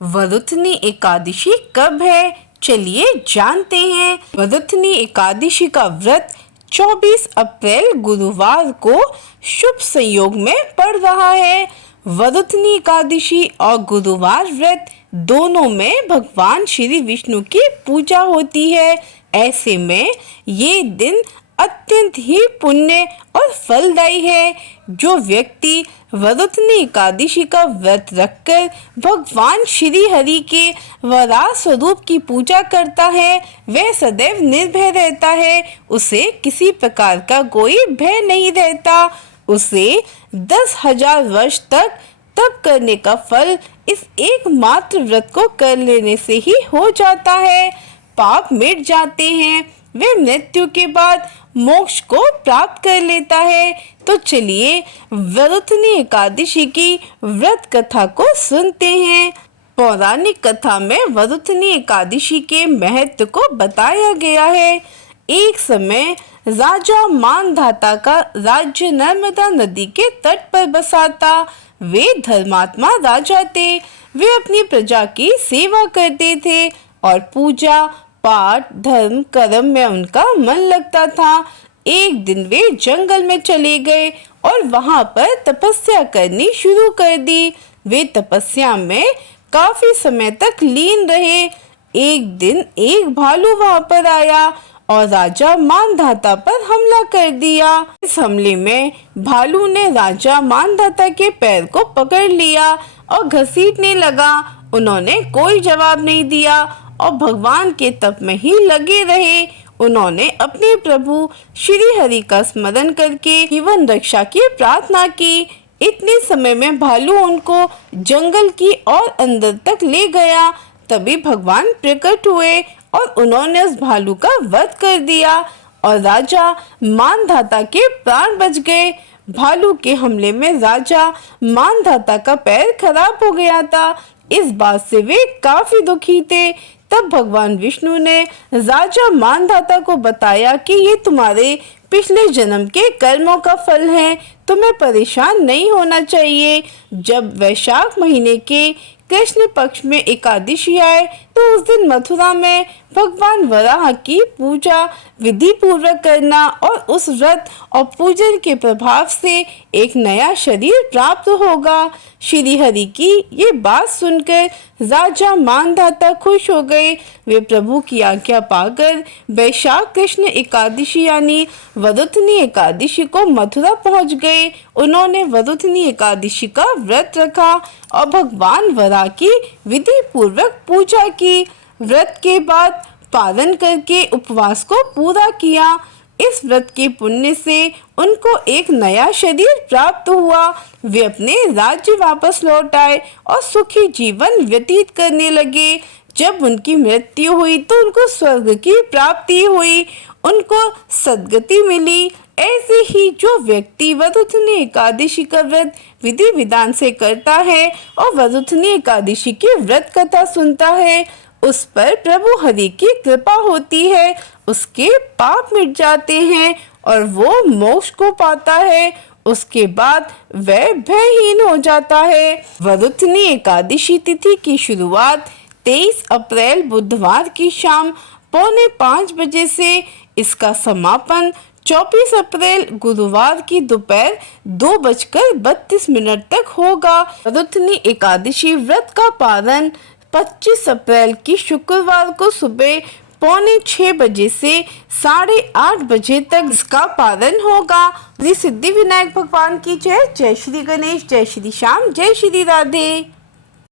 वरुथनी एकादशी कब है, चलिए जानते हैं। वरुथनी एकादशी का व्रत 24 अप्रैल गुरुवार को शुभ संयोग में पड़ रहा है। वरुथनी एकादशी और गुरुवार व्रत दोनों में भगवान श्री विष्णु की पूजा होती है। ऐसे में ये दिन अत्यंत ही पुण्य और फलदायी है। जो व्यक्ति वरुथनी एकादशी का व्रत रखकर भगवान श्री हरि के वराह स्वरूप की पूजा करता है, वह सदैव निर्भय रहता है। उसे किसी प्रकार का कोई भय नहीं रहता। उसे 10,000 वर्ष तक तप करने का फल इस एकमात्र व्रत को कर लेने से ही हो जाता है। पाप मिट जाते हैं, वे मृत्यु के बाद मोक्ष को प्राप्त कर लेता है। तो चलिए वरुथनी एकादशी की व्रत कथा को सुनते हैं। पौराणिक कथा में वरुथनी एकादशी के महत्व को बताया गया है। एक समय राजा मानधाता का राज्य नर्मदा नदी के तट पर बसा था। वे धर्मात्मा राजा थे। वे अपनी प्रजा की सेवा करते थे और पूजा पाठ धर्म कर्म में उनका मन लगता था। एक दिन वे जंगल में चले गए और वहां पर तपस्या करनी शुरू कर दी। वे तपस्या में काफी समय तक लीन रहे। एक दिन एक भालू वहां पर आया और राजा मानधाता पर हमला कर दिया। इस हमले में भालू ने राजा मानधाता के पैर को पकड़ लिया और घसीटने लगा। उन्होंने कोई जवाब नहीं दिया और भगवान के तप में ही लगे रहे। उन्होंने अपने प्रभु श्री हरि का स्मरण करके जीवन रक्षा की प्रार्थना की। इतने समय में भालू उनको जंगल की और अंदर तक ले गया। तभी भगवान प्रकट हुए और उन्होंने उस भालू का वध कर दिया और राजा मानधाता के प्राण बच गए। भालू के हमले में राजा मानधाता का पैर खराब हो गया था। इस बात से वे काफी दुखी थे। तब भगवान विष्णु ने राजा मानधाता को बताया कि ये तुम्हारे पिछले जन्म के कर्मों का फल है, तुम्हें परेशान नहीं होना चाहिए। जब वैशाख महीने के कृष्ण पक्ष में एकादशी आए तो उस दिन मथुरा में भगवान वराह की पूजा विधि पूर्वक करना और उस व्रत और पूजन के प्रभाव से एक नया शरीर प्राप्त होगा। श्री हरि की ये बात सुनकर राजा मानधाता खुश हो गए। वे प्रभु की आज्ञा पाकर वैशाख कृष्ण एकादशी यानी वरुथनी एकादशी को मथुरा पहुंच गए। उन्होंने वरुथनी एकादशी का व्रत रखा और भगवान वराह की विधि पूर्वक पूजा की। व्रत के बाद पालन करके उपवास को पूरा किया। इस व्रत के पुण्य से उनको एक नया शरीर प्राप्त हुआ। वे अपने राज्य वापस लौट आए और सुखी जीवन व्यतीत करने लगे। जब उनकी मृत्यु हुई तो उनको स्वर्ग की प्राप्ति हुई, उनको सद्गति मिली। ऐसे ही जो व्यक्ति वरुथनी एकादशी का व्रत विधि विधान से करता है और वरुथनी एकादशी की व्रत कथा सुनता है, उस पर प्रभु हरि की कृपा होती है। उसके पाप मिट जाते हैं और वो मोक्ष को पाता है। उसके बाद वह भयहीन हो जाता है। वरुथनी एकादशी तिथि की शुरुआत 23 अप्रैल बुधवार की शाम 4:45 बजे से, इसका समापन 24 अप्रैल गुरुवार की दोपहर 2:32 तक होगा। वरुथनी एकादशी व्रत का पारण 25 अप्रैल की शुक्रवार को सुबह 5:45 बजे से 8:30 बजे तक इसका पारण होगा। श्री सिद्धि विनायक भगवान की जय। जय श्री गणेश, जय श्री श्याम, जय श्री राधे।